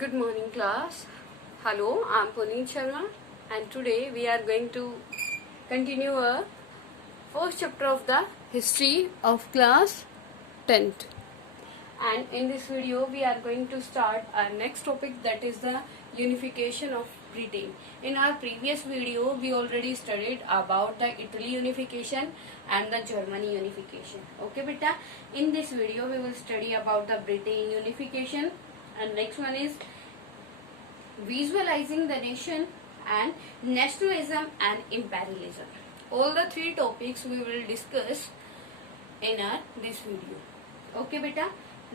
Good morning, class. Hello, I'm Puneet Sharma, and today we are going to continue our first chapter of the history of class 10th. And in this video, we are going to start our next topic, that is the unification of Britain. In our previous video, we already studied about the Italy unification and the Germany unification. Okay, beta. In this video, we will study about the Britain unification, and next one is visualizing the nation and nationalism and imperialism. All the three topics we will discuss in this video. Okay, beta.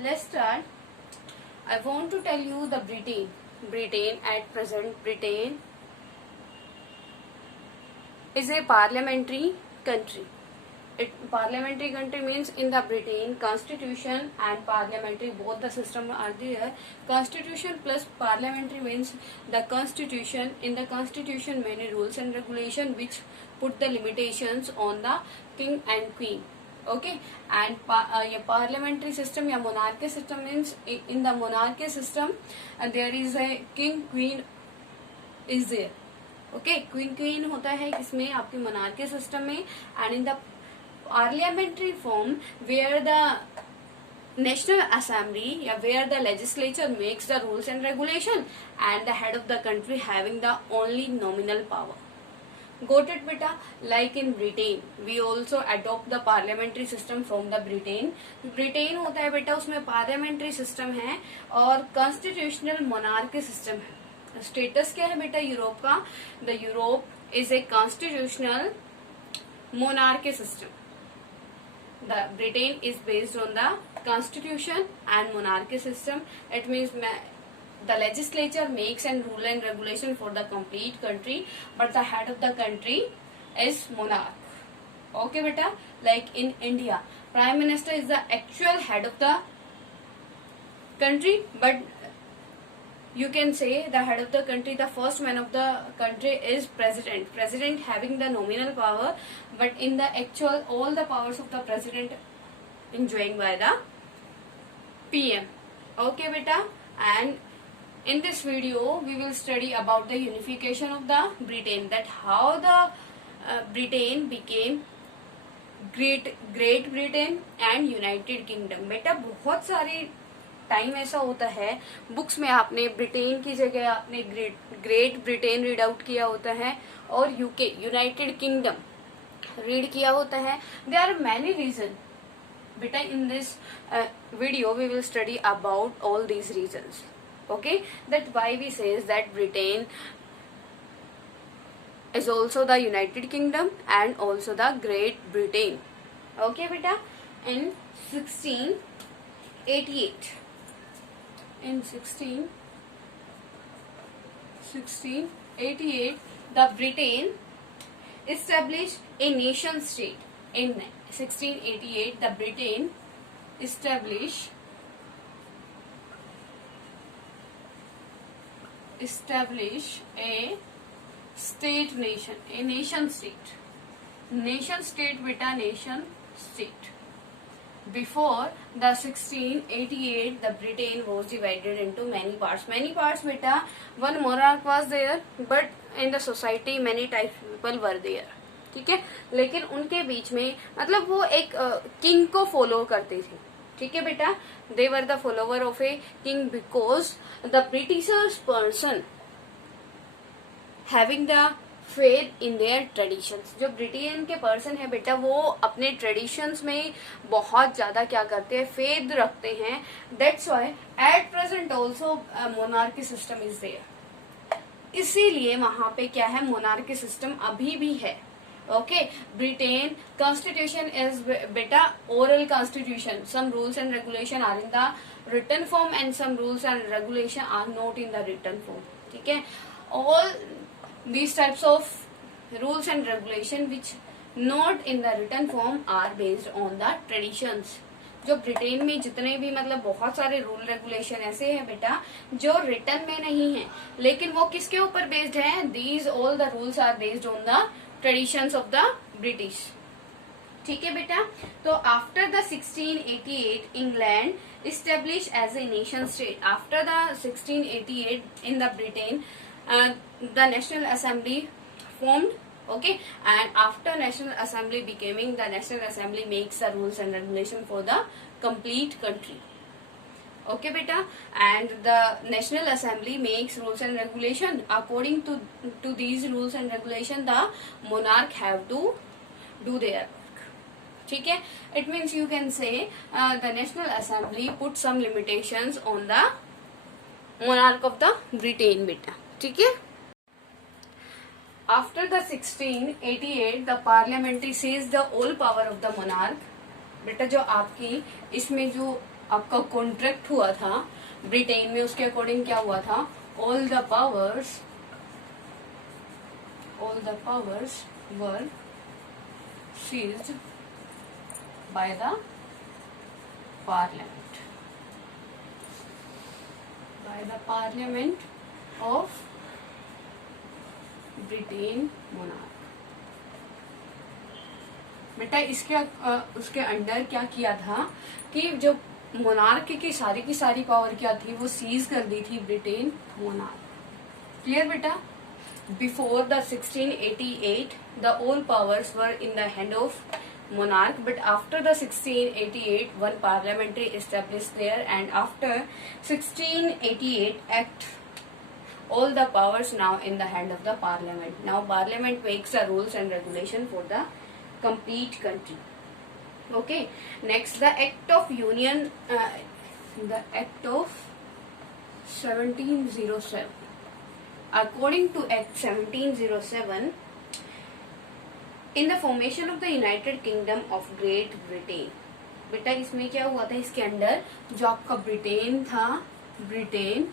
Let's start. I want to tell you the Britain at present. Britain is a parliamentary country. Parliamentary country means in the Britain constitution and parliamentary both the system are there. Constitution plus parliamentary means the constitution. In the constitution many rules and regulation which put the limitations on the king and queen. Okay, and parliamentary system या monarchy system means in the monarchy system there is a king, queen is there. Okay, queen होता है इसमें आपकी monarchy system में, and in the parliamentary form where the national assembly where the legislature makes the rules and regulation and the head of the country having the only nominal power. Got it, beta? Like in Britain, we also adopt the parliamentary system from the Britain. Britain होता है बेटा, उसमें parliamentary system है और constitutional monarchy system है. Status क्या है बेटा यूरोप का? The Europe is a constitutional monarchy system. The Britain is based on the constitution and monarchy system. It means the legislature makes and rule and regulation for the complete country, but the head of the country is monarch. Okay, beta? Like in India, Prime Minister is the actual head of the country, but you can say the head of the country, the first man of the country is president. President having the nominal power, but in the actual all the powers of the president enjoying by the PM. Okay, beta? And in this video, we will study about the unification of the Britain, that how the Britain became Great Britain and United Kingdom. बेटा बहुत सारे time ऐसा होता है books में आपने Britain की जगह आपने ग्रेट ब्रिटेन रीड आउट किया होता है और यूके यूनाइटेड किंगडम रीड किया होता है. There are many reason. बेटा in this video we will study about all these reasons. Okay, that why we says that Britain is also the United Kingdom and also the Great Britain. Okay, beta. In 1688, the Britain established a nation state. In 1688, the Britain established a state nation, a nation state. Nation state beta, nation state. Before the 1688, the Britain was divided into many parts. Many parts beta, one monarch was there, but in the society many types of people were there. ठीक है, लेकिन उनके बीच में मतलब वो एक king को follow करते थे. ठीक है बेटा, they were the follower of a king because the Britishers person having the faith in their traditions. जो ब्रिटेन के पर्सन है बेटा वो अपने ट्रेडिशंस में बहुत ज्यादा क्या करते हैं, फेथ रखते हैं. That's why at present also monarchy system is there. इसीलिए वहां पे क्या है, monarchy system अभी भी है. Okay, Britain constitution is beta oral constitution. Some rules and regulation are in the written form and some rules and regulation are not in the written form. ठीक है, all these types of rules and regulation which not in the written form are based on the traditions. जो Britain में जितने भी मतलब बहुत सारे rule regulation ऐसे हैं बेटा जो रिटर्न में नहीं है, लेकिन वो किसके ऊपर बेस्ड है, these all the rules are based on the traditions of the British. ठीक है बेटा। तो after the 1688 England establish as a nation state. After the 1688 in the Britain the national assembly formed, okay, and after national assembly becoming, the national assembly makes the rules and regulation for the complete country, okay beta, and the national assembly makes rules and regulation. According to these rules and regulation, the monarch have to do their work, ठीक है। it means you can say the national assembly put some limitations on the monarch of the Britain beta, ठीक है। After the 1688 the parliamentary seized the all power of the monarch। बेटा जो आपकी इसमें जो आपका कॉन्ट्रैक्ट हुआ था ब्रिटेन में, उसके अकॉर्डिंग क्या हुआ था, all the powers were seized by the parliament of Britain monarch. बेटा इसके उसके अंडर क्या किया था कि जो मोनार्क की सारी पावर क्या थी वो सीज कर दी थी ब्रिटेन मोनार्क। क्लियर बेटा। Before the 1688 the all powers were in the hand of monarch, but after the 1688 one parliamentary established there, and after 1688 act all the powers now in the hand of the parliament. Now parliament makes the rules and regulation for the complete country, okay। Next, the act of union, the act of 1707। according to act 1707 in the formation of the United Kingdom of Great Britain। बेटा इसमें क्या हुआ था, इसके अंदर जो आपका Britain था, ब्रिटेन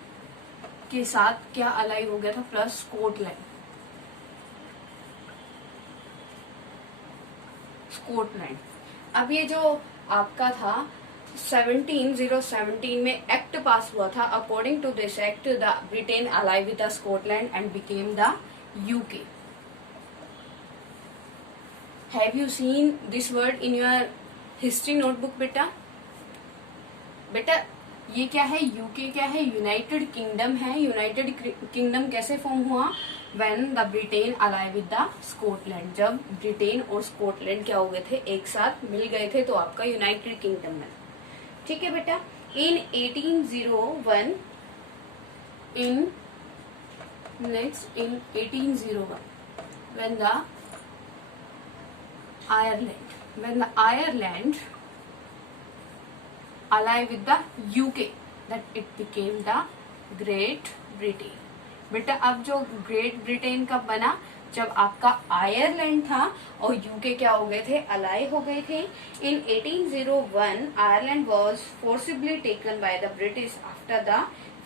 के साथ क्या अलाई हो गया था, प्लस स्कॉटलैंड। अब ये जो आपका था 1717 में एक्ट पास हुआ था। According to this act the Britain ally with the Scotland and became the UK. Have you seen this word in your history notebook बेटा? बेटा ये क्या है, यूके क्या है, यूनाइटेड किंगडम है। यूनाइटेड किंगडम कैसे फॉर्म हुआ, when the Britain ally with the Scotland. जब ब्रिटेन और स्कॉटलैंड क्या हो गए थे, एक साथ मिल गए थे, तो आपका यूनाइटेड किंगडम है, ठीक है बेटा। इन 1801 in 1801 when the Ireland allied with the UK, that it became the Great Britain। बेटा अब जो ग्रेट ब्रिटेन कब बना, जब आपका आयरलैंड था और यूके क्या हो गए थे, अलाई हो गए थे। इन 1801 Ireland was forcibly taken by the British after the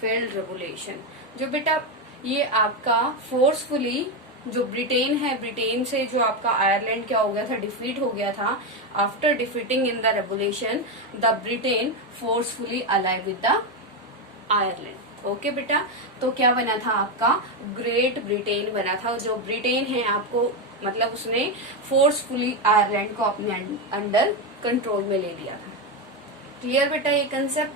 failed revolution. जो बेटा ये आपका फोर्सफुली जो ब्रिटेन है, ब्रिटेन से जो आपका आयरलैंड क्या हो गया था, डिफीट हो गया था। After defeating in the revolution the Britain forcefully ally with the Ireland. Okay बेटा, तो क्या बना था आपका ग्रेट ब्रिटेन बना था। जो ब्रिटेन है आपको मतलब उसने फोर्सफुली आयरलैंड को अपने अंडर कंट्रोल में ले लिया था। क्लियर बेटा ये कंसेप्ट,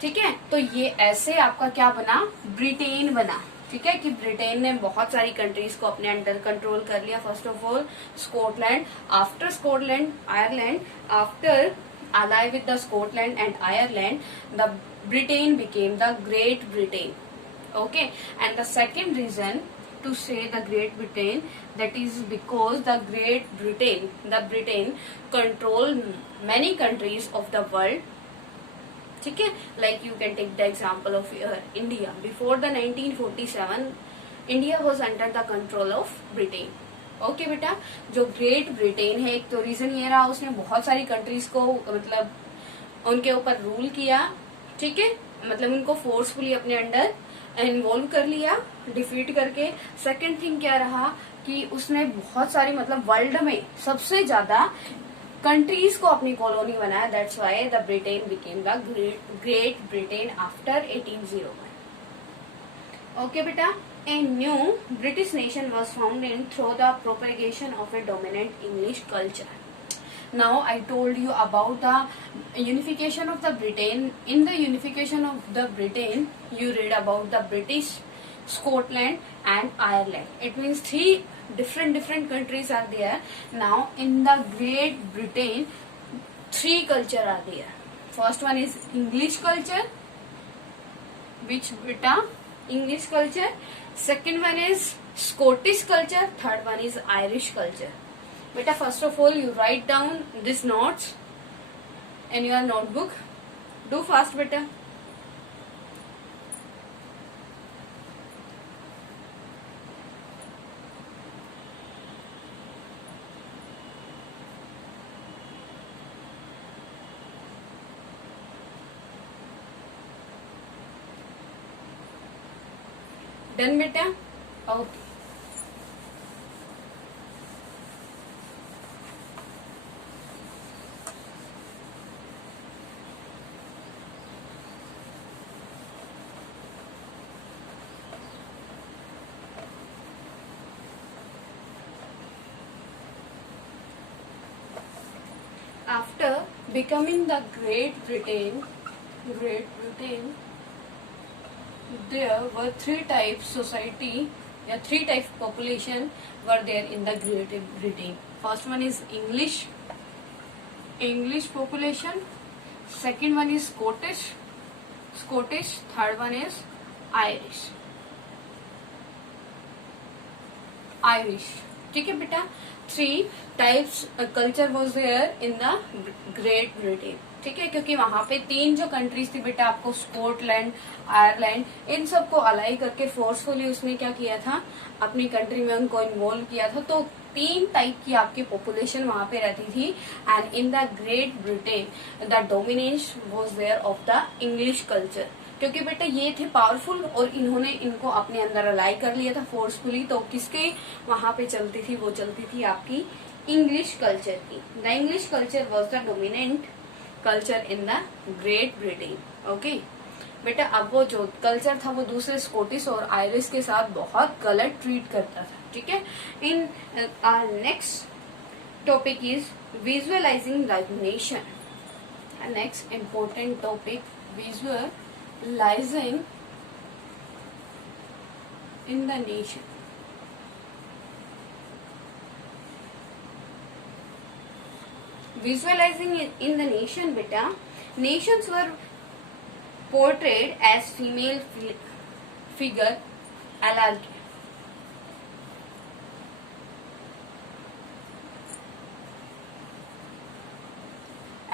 ठीक है। तो ये ऐसे आपका क्या बना, ब्रिटेन बना, ठीक है, कि ब्रिटेन ने बहुत सारी कंट्रीज को अपने अंडर कंट्रोल कर लिया। First of all Scotland, after Scotland Ireland, after ally with the Scotland and Ireland the Britain became the Great Britain, okay। And the second reason to say the Great Britain, that is because the Britain control many countries of the world, ठीक है। Like you can take the example of India. Before the 1947 India was under the control of Britain, okay बेटा। जो great Britain है, एक तो reason ये रहा उसने बहुत सारी कंट्रीज को मतलब उनके ऊपर रूल किया, ठीक है, मतलब उनको फोर्सफुली अपने अंडर इन्वॉल्व कर लिया डिफीट करके। सेकंड थिंग क्या रहा कि उसने बहुत सारी मतलब वर्ल्ड में सबसे ज्यादा कंट्रीज को अपनी कॉलोनी बनाया। That's why the Britain became the great Britain after 1801। Okay बेटा, a new British nation was founded through the propagation of a dominant English culture। Now I told you about the unification of the Britain. In the unification of the Britain, you read about the British, Scotland and Ireland. It means three different countries are there. Now in the Great Britain, three culture are there. First one is English culture, which beta English culture. Second one is Scottish culture. Third one is Irish culture. Beta, first of all you write down these notes in your notebook. Do fast beta. Done beta? Okay. After becoming the Great Britain, there were three types society, three types population were there in the Great Britain. First one is English population. Second one is Scottish. Third one is Irish. ठीक है बेटा, three types culture was there in the great Britain. ठीक है, क्योंकि वहां पे तीन जो कंट्रीज थी बेटा, आपको स्कॉटलैंड, आयरलैंड, इन सबको अलाई करके फोर्सफुली उसने क्या किया था, अपनी कंट्री में उनको इन्वॉल्व किया था. तो तीन टाइप की आपकी पॉपुलेशन वहां पे रहती थी. And in the great Britain the dominance was there of the English culture. क्योंकि बेटा ये थे पावरफुल और इन्होंने इनको अपने अंदर अलाई कर लिया था फोर्सफुली. तो किसके वहां पे चलती थी, वो चलती थी आपकी इंग्लिश कल्चर की. The English culture was the dominant culture in the great Britain. Okay बेटा, अब वो जो कल्चर था वो दूसरे स्कॉटिश और आयरिश के साथ बहुत गलत ट्रीट करता था. ठीक है. In our next topic is visualizing the nation. Next important topic, visualizing in the nation. Visualizing in the nation beta, nations were portrayed as female figure allegory.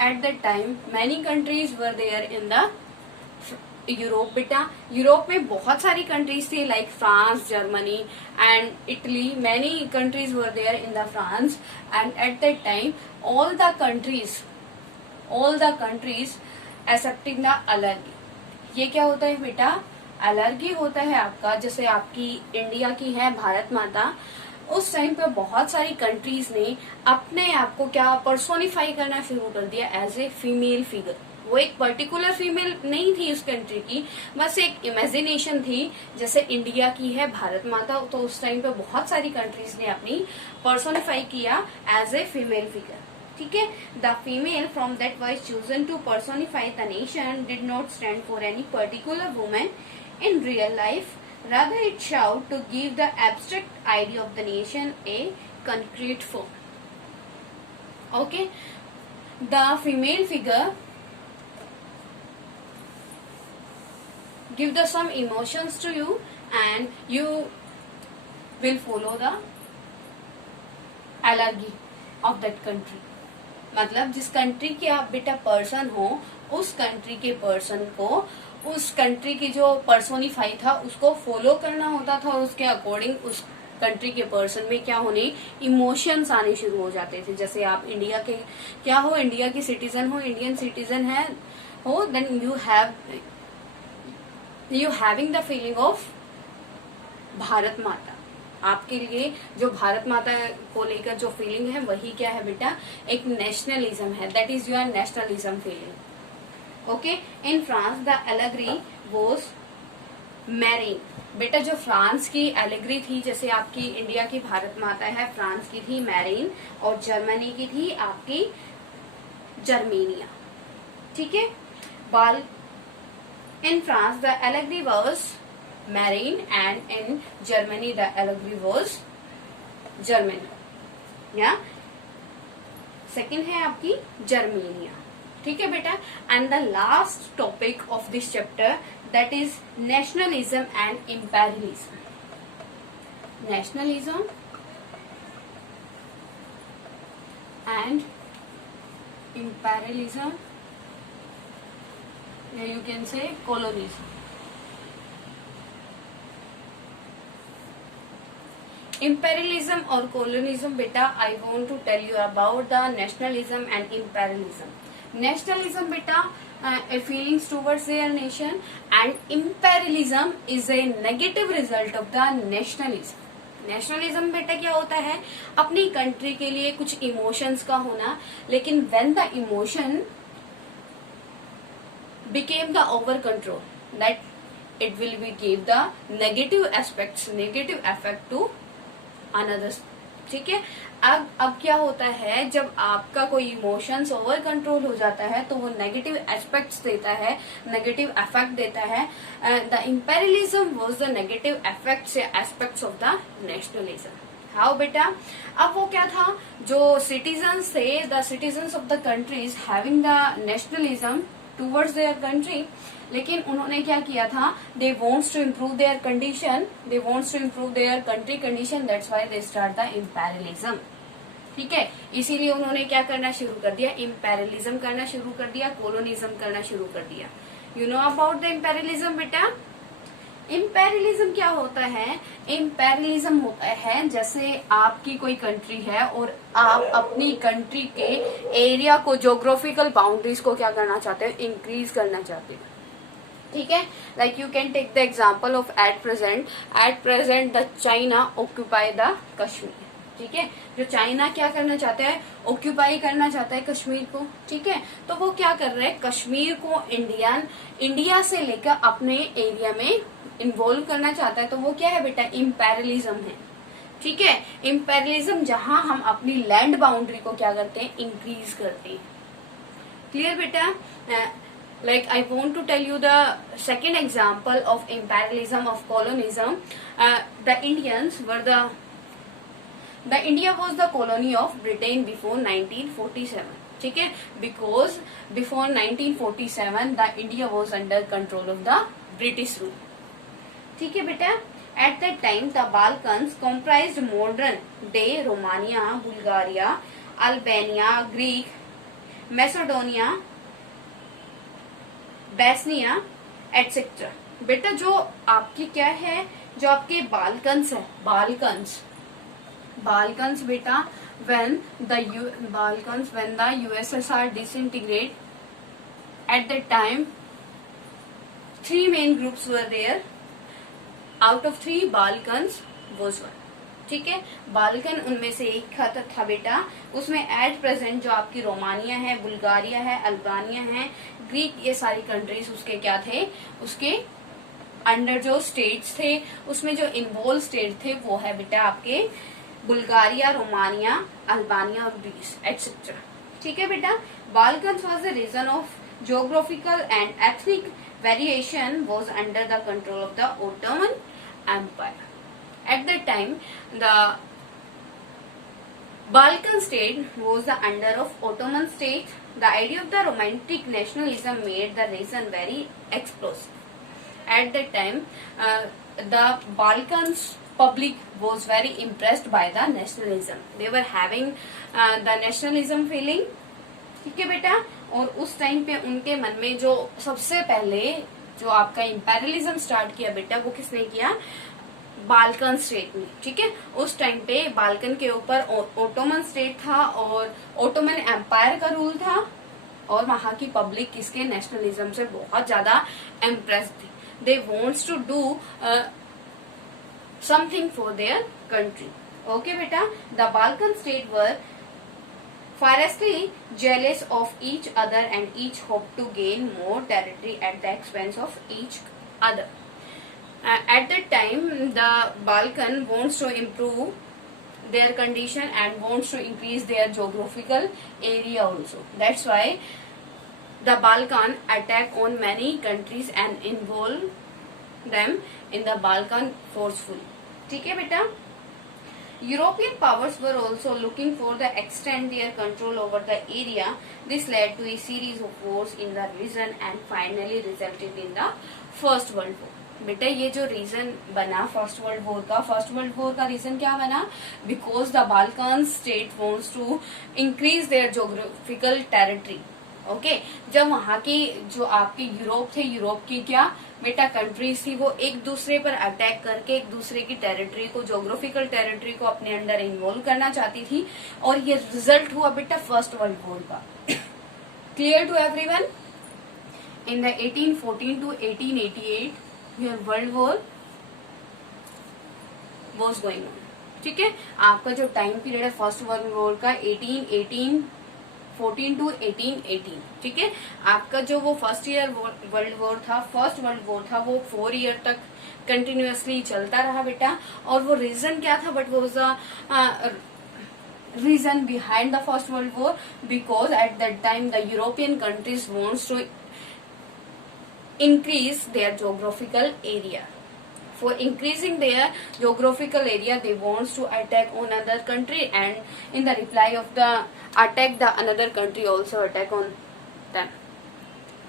At that time many countries were there in the Europe. बेटा Europe में बहुत सारी countries थी, like France, Germany and Italy. Many countries were there in the France. And at that time all the countries accepting the allergy. ये क्या होता है बेटा, एलर्जी होता है आपका, जैसे आपकी इंडिया की है भारत माता. उस टाइम पे बहुत सारी कंट्रीज ने अपने आप को क्या पर्सोनिफाई करना शुरू कर दिया एज ए फीमेल फिगर. वो एक पर्टिकुलर फीमेल नहीं थी उस कंट्री की, बस एक इमेजिनेशन थी. जैसे इंडिया की है भारत माता, तो उस टाइम पे बहुत सारी कंट्रीज ने अपनी पर्सोनिफाई किया एज ए फीमेल फिगर. ठीक है. The female from that was chosen to personify the nation did not stand for any particular women in real life. Rather it showed to give the abstract idea of the nation a concrete form. Okay, the female figure give the some emotions to you and you will follow the allergy of that country. मतलब जिस country के आप बेटा person हो, उस country के person को उस कंट्री की जो पर्सोनिफाई था उसको फॉलो करना होता था और उसके अकॉर्डिंग उस कंट्री के पर्सन में क्या होने, इमोशंस आने शुरू हो जाते थे. जैसे आप इंडिया के क्या हो, इंडिया की सिटीजन हो, इंडियन सिटीजन है हो, then you having the feeling of Bharat Mata. आपके लिए जो भारत माता को लेकर जो फीलिंग है वही क्या है बेटा, एक नेशनलिज्म है. That is your nationalism feeling. Okay, in France the allegory was marine, बेटा जो फ्रांस की एलेग्री थी, जैसे आपकी इंडिया की भारत माता है, फ्रांस की थी मैरीन और जर्मनी की थी आपकी जर्मेनिया। ठीक है, बाल in France the allegory was Marianne and in Germany the allegory was Germany, या सेकेंड है आपकी जर्मेनिया। ठीक है बेटा, and the last topic of this chapter that is nationalism and imperialism. Nationalism and imperialism, you can say colonialism. Imperialism और colonialism बेटा, I want to tell you about the nationalism and imperialism. Nationalism बेटा a feelings towards their nation, and imperialism is a negative result of the nationalism. Nationalism बेटा क्या होता है, अपनी country के लिए कुछ इमोशंस का होना, लेकिन when the emotion became the over control that it will be give the negative aspects, negative effect to another. ठीक है, अब क्या होता है, जब आपका कोई इमोशंस ओवर कंट्रोल हो जाता है तो वो नेगेटिव एस्पेक्ट्स देता है, नेगेटिव इफेक्ट देता है। The imperialism was the negative effects या aspects of the nationalism. How बेटा, अब वो क्या था, जो सिटीजन्स थे, the citizens of the countries having the nationalism towards their country, लेकिन उन्होंने क्या किया था, they wants to improve their condition, they wants to improve their country condition, that's why they start the imperialism. ठीक है, इसीलिए उन्होंने क्या करना शुरू कर दिया, इंपेरियलिज्म करना शुरू कर दिया, कोलोनिज्म करना शुरू कर दिया। You know about the imperialism बेटा। इंपेरियलिज्म क्या होता है, इंपेरियलिज्म होता है जैसे आपकी कोई कंट्री है और आप अपनी कंट्री के एरिया को, ज्योग्राफिकल बाउंड्रीज को क्या करना चाहते हो, इंक्रीज करना चाहते हो। ठीक है, like you can take the example of at present the China occupy the Kashmir. ठीक है, जो चाइना क्या करना चाहता है, ऑक्यूपाई करना चाहता है कश्मीर को। ठीक है, तो वो क्या कर रहा है, कश्मीर को इंडिया से लेकर अपने एरिया में इन्वॉल्व करना चाहता है। तो वो क्या है बेटा, इंपेरियलिज्म है। ठीक है, इंपेरियलिज्म जहां हम अपनी लैंड बाउंड्री को क्या करते हैं, इंक्रीज करते हैं। क्लियर बेटा। Like I want to tell you the second example of imperialism of colonialism. The India was the colony of Britain before 1947. ठीक है, because before 1947 the India was under control of the British rule. ठीक है बेटा, at that time the Balkans comprised modern day Romania, Bulgaria, Albania, Greek, Macedonia, Bosnia etcetera. बेटा जो आपकी क्या है, जो आपके बाल्कन्स है, बाल्कन्स बेटा when the USSR disintegrate, at that time 3 main groups were there. Out of 3 Balkans was one. ठीक है, बाल्कन उनमें से एक था बेटा। उसमें एट प्रेजेंट जो आपकी रोमानिया है, बुल्गारिया है, अल्बानिया है, ग्रीक, ये सारी कंट्रीज उसके क्या थे, उसके अंडर जो स्टेट्स थे, उसमें जो इन्वॉल्व स्टेट थे वो है बेटा आपके बुल्गारिया, रोमानिया, अल्बानिया और ग्रीस एटसेट्रा। ठीक है बेटा, Balkans was the region of geographical and ethnic variation was under the control of the Ottoman empire. At that time, the Balkan state was the under of Ottoman state. The idea of the romantic nationalism made the region very explosive. At that time, the Balkans public was very impressed by the nationalism. They were having the nationalism feeling. ठीक है बेटा, और उस time पे उनके मन में जो सबसे पहले जो आपका इंपेरियलिज्म स्टार्ट किया बेटा, वो किसने किया, बाल्कन स्टेट में। ठीक है, उस टाइम पे बाल्कन के ऊपर ओटोमन स्टेट था और ओटोमन एम्पायर का रूल था, और वहां की पब्लिक किसके नेशनलिज्म से बहुत ज्यादा इम्प्रेस थी. They wants to do something for their country. Okay बेटा, the Balkan state were fiercely jealous of each other and each hoped to gain more territory at the expense of each other. At that time, the Balkan wants to improve their condition and wants to increase their geographical area also. That's why the Balkan attack on many countries and involve them in the Balkan forcefully. ठीक है बेटा? European powers were also looking for the extend their control over the area. This led to a series of wars in the region and finally resulted in the First World War. बेटा ये जो region बना first world war का region क्या बना? Because the Balkan state wants to increase their geographical territory. Okay, जब वहां की जो आपके यूरोप थे, यूरोप की क्या बेटा कंट्रीज थी, वो एक दूसरे पर अटैक करके एक दूसरे की टेरिटरी को, ज्योग्राफिकल टेरिटरी को अपने अंडर इन्वॉल्व करना चाहती थी, और ये रिजल्ट हुआ बेटा फर्स्ट वर्ल्ड वॉर का. Clear to everyone? In the 1814 to 1888 your world war was going on. ठीक है, आपका जो टाइम पीरियड है फर्स्ट वर्ल्ड वॉर का 1814 to 1818. ठीक है, आपका जो वो फर्स्ट वर्ल्ड वॉर था वो 4 ईयर तक कंटिन्यूअसली चलता रहा बेटा. और वो रीजन क्या था? बट वो was the reason behind the first world war because at that time the European countries wants to increase their geographical area. For increasing their geographical area, they wants to attack on another country, and in the reply of the attack, the another country also attack on them.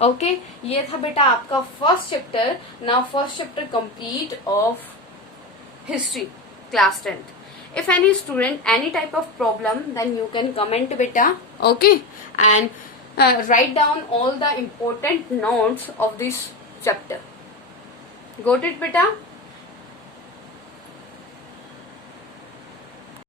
Okay, ये था बेटा आपका first chapter. Now first chapter complete of history class 10th. If any student any type of problem, then you can comment beta. Okay, and write down all the important notes of this chapter. Got it beta?